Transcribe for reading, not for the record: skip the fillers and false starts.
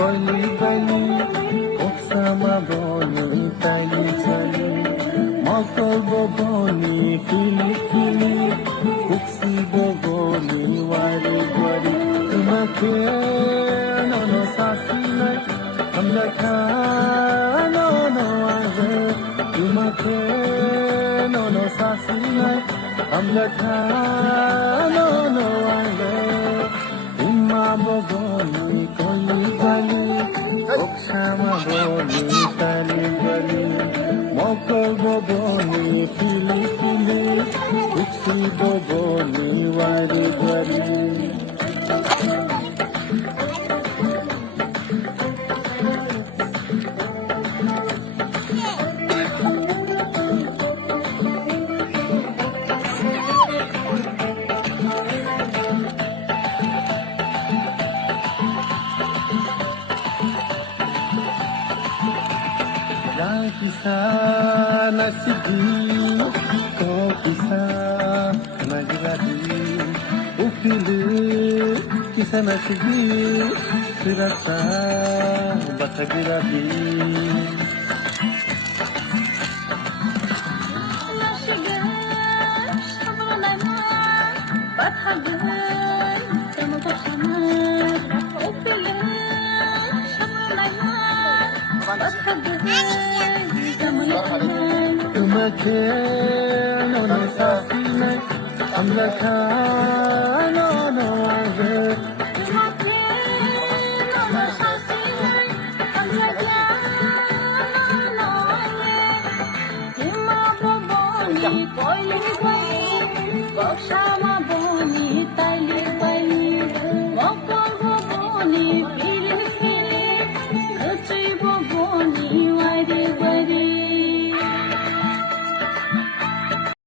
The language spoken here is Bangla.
কলি কলি ওসামা বনি তালি চালি মকল বনি ফিলি ফিলি কুকসি বনি ওয়ারি ওয়ারি তোমাকে ননো সাসি নাই আমরা খানো নো আগে তোমাকে ননো সাসি নাই আমরা খানো নো আগে উম্মা বনি কলি কলি ওসামা বনি তালি তালি মকল বনি ফিলি ফিলি কুকসি বনি ওয়ারি ওয়ারি Kisa nasigi ko kisa nagladi upili kisa nasigi sirasa batagiradi তোমাকে ননো সাসি নাই আমরা